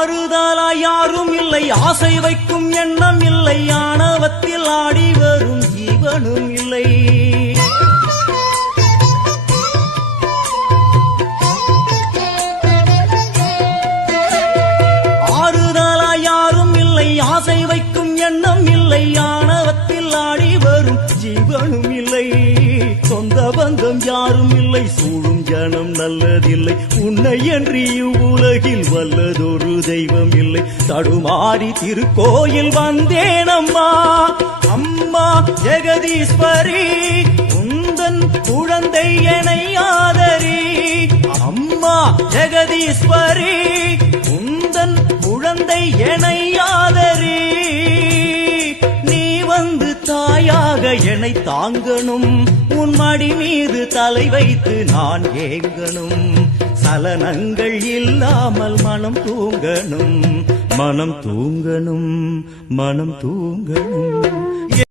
ஆறுதலா யாரும் இல்லை, ஆசை வைக்கும் எண்ணம் இல்லை, ஆணவத்தில் ஆடி வரும் ஜீவனும் இல்லை. ஆறுதலா யாரும் இல்லை, ஆசை வைக்கும் எண்ணம் இல்லை, ஆணவத்தில் ஆடி வரும் ஜீவனும் இல்லை. சொந்த பந்தம் யாரும் இல்லை, சூழும் ஜனம் நல்லதில்லை, உன்னை என்று இவ்வுலகில் வல்லதொரு தெய்வம் இல்லை. தடுமாறி திருக்கோயில் வந்தேனம்மா, அம்மா ஜெகதீஸ்வரி, உந்தன் குழந்தை என்னை ஆதரி. அம்மா ஜெகதீஸ்வரி, உந்தன் குழந்தை என்னை ஆதரி. நீ வந்து தாயாக என்னை தாங்கணும், உன் மடி மீது தலை வைத்து நான் ஏங்கணும். சலனங்கள் இல்லாமல் மனம் தூங்கணும், மனம் தூங்கணும், மனம் தூங்கணும்.